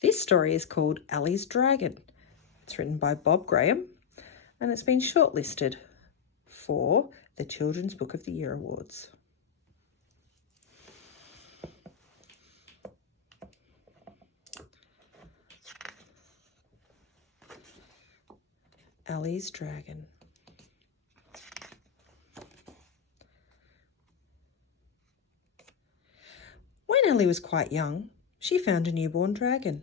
This story is called Ellie's Dragon. It's written by Bob Graham and it's been shortlisted for the Children's Book of the Year Awards. Ellie's Dragon. When Ellie was quite young, she found a newborn dragon.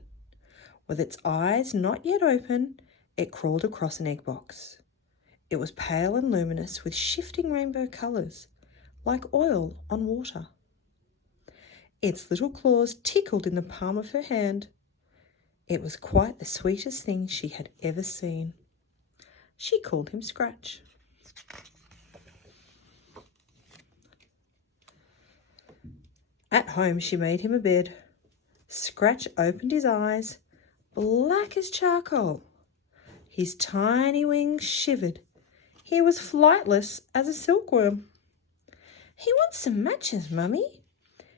With its eyes not yet open, it crawled across an egg box. It was pale and luminous with shifting rainbow colours, like oil on water. Its little claws tickled in the palm of her hand. It was quite the sweetest thing she had ever seen. She called him Scratch. At home she made him a bed. Scratch opened his eyes, black as charcoal. His tiny wings shivered. He was flightless as a silkworm. "He wants some matches, Mummy.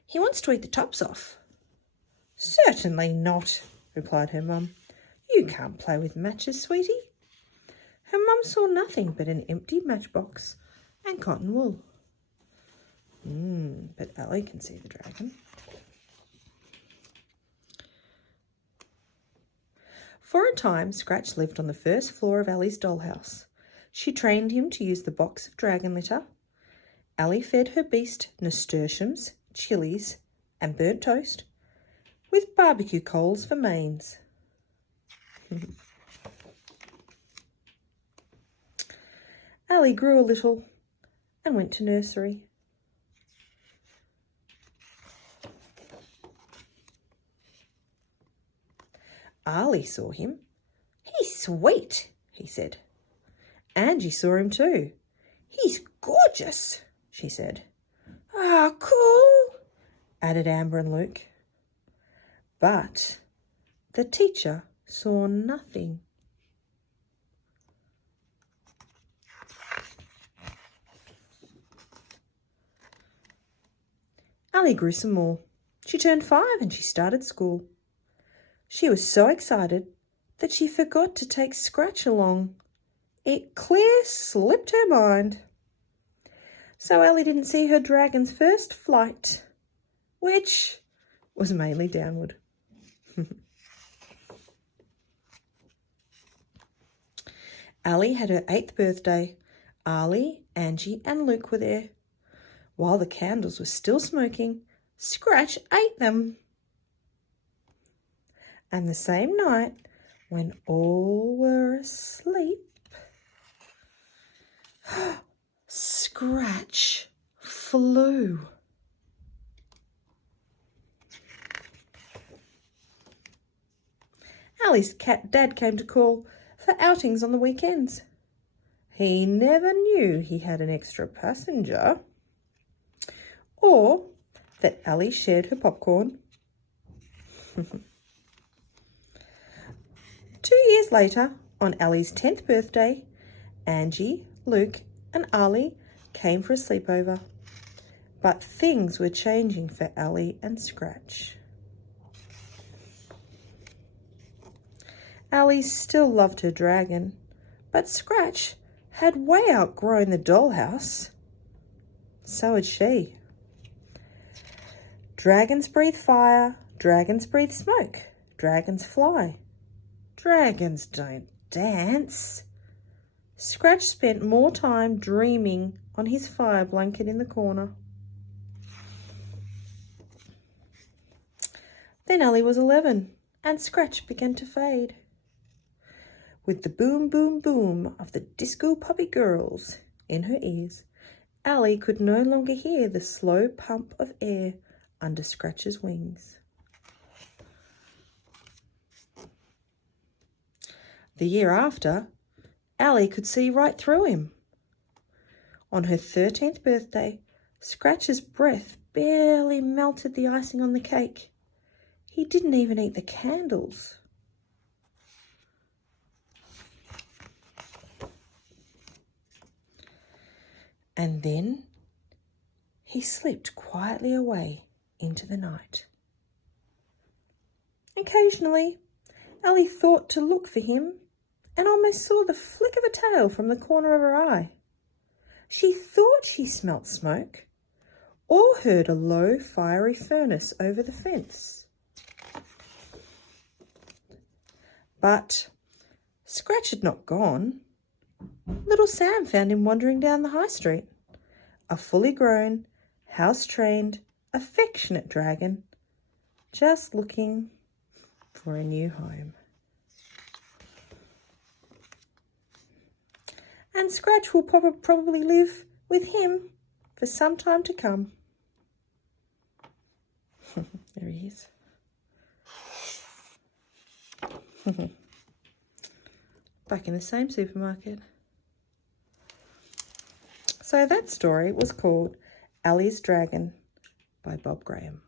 He wants to eat the tops off." "Certainly not," replied her mum. "You can't play with matches, sweetie." Her mum saw nothing but an empty matchbox and cotton wool. But Ellie can see the dragon. For a time, Scratch lived on the first floor of Ellie's dollhouse. She trained him to use the box of dragon litter. Ellie fed her beast nasturtiums, chilies, and burnt toast, with barbecue coals for mains. Ellie grew a little and went to nursery. Arlie saw him. "He's sweet," he said. Angie saw him too. "He's gorgeous," she said. "Ah, cool," added Amber and Luke. But the teacher saw nothing. Ellie grew some more. She turned 5 and she started school. She was so excited that she forgot to take Scratch along. It clear slipped her mind. So Ellie didn't see her dragon's first flight, which was mainly downward. Ellie had her 8th birthday. Arlie, Angie and Luke were there. While the candles were still smoking, Scratch ate them. And the same night, when all were asleep, Scratch flew. Ellie's dad came to call for outings on the weekends. He never knew he had an extra passenger, or that Ellie shared her popcorn. 2 years later, on Ellie's 10th birthday, Angie, Luke and Arlie came for a sleepover. But things were changing for Ellie and Scratch. Ellie still loved her dragon, but Scratch had way outgrown the dollhouse. So had she. Dragons breathe fire, dragons breathe smoke, dragons fly. Dragons don't dance. Scratch spent more time dreaming on his fire blanket in the corner. Then Ellie was 11 and Scratch began to fade. With the boom, boom, boom of the disco puppy girls in her ears, Ellie could no longer hear the slow pump of air under Scratch's wings. The year after, Ellie could see right through him. On her 13th birthday, Scratch's breath barely melted the icing on the cake. He didn't even eat the candles. And then he slipped quietly away into the night. Occasionally, Ellie thought to look for him and almost saw the flick of a tail from the corner of her eye. She thought she smelt smoke or heard a low, fiery furnace over the fence. But Scratch had not gone. Little Sam found him wandering down the high street, a fully grown, house-trained, affectionate dragon, just looking for a new home. And Scratch will probably live with him for some time to come. There he is. Back in the same supermarket. So that story was called Ellie's Dragon by Bob Graham.